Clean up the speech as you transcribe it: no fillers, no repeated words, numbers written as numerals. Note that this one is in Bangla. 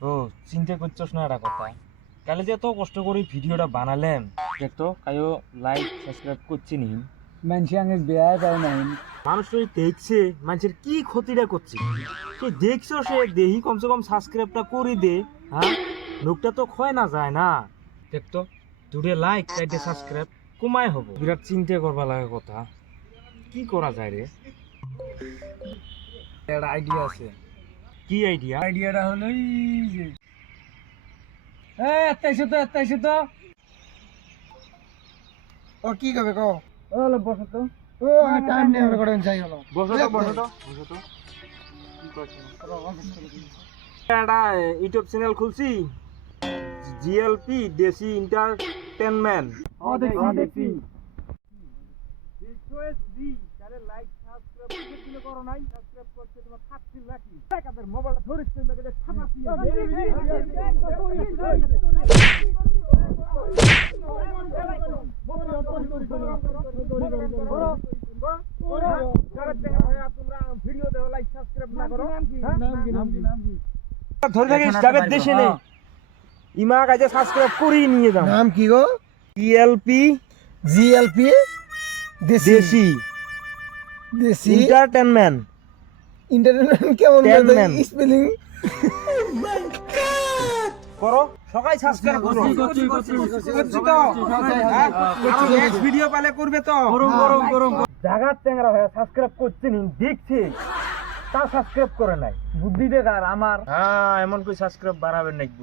ও চিন্তা করছস না একটা কথা, কালে যে এত কষ্ট করে ভিডিওটা বানালাম, দেখতো কায়ও লাইক সাবস্ক্রাইব করছি নি। মানুষ আগে বেয়া পায় নাই। মানুষ তো দেখছে মানুষের কি ক্ষতিটা করছে, সে দেখছো, সে দেহি কমসে কম সাবস্ক্রাইবটা করে দে। হ্যাঁ, লোকটা তো ক্ষয় না যায় না। দেখতো দুটো লাইক চারটে সাবস্ক্রাইব কমায় হবো, বিরাট চিন্তা করবা লাগে কথা, কি করা যায় রে? একটা আইডিয়া আছে। কি আইডিয়া? আইডিয়াটা হলো এই যে এত্তাইশো তো ও কি করবে কও? হলো বসো তো। ও টাইম নেই আমরা করেন যাই হলো। বসো তো বসো তো বসো তো। কি করছো? একটা ইউটিউব চ্যানেল খুলছি, জিএলপি দেশি এন্টারটেইনমেন্ট। ও দেখি ধরে থাকিস যাবে দেশে নেই, ইমা কাজে সাবস্ক্রাইব করি নিয়ে যাও। নাম কি গো? জিএলপি জিএলপি দেশি দেশি দেশি এন্টারটেইনমেন্ট। ইন্টারনেট কেমন Tenman. স্পেলিং? করো সবাই সাবস্ক্রাইব করো। করছি তো? হ্যাঁ? আরো নেক্সট ভিডিও পেলে করবে তো? জাগার চ্যাংরা হয়ে সাবস্ক্রাইব করছে নি, দেখছে তা সাবস্ক্রাইব করে নাই। বুদ্ধি দেখার আমার হ্যাঁ, এমন কই সাবস্ক্রাইব বাড়াবেন নাকি?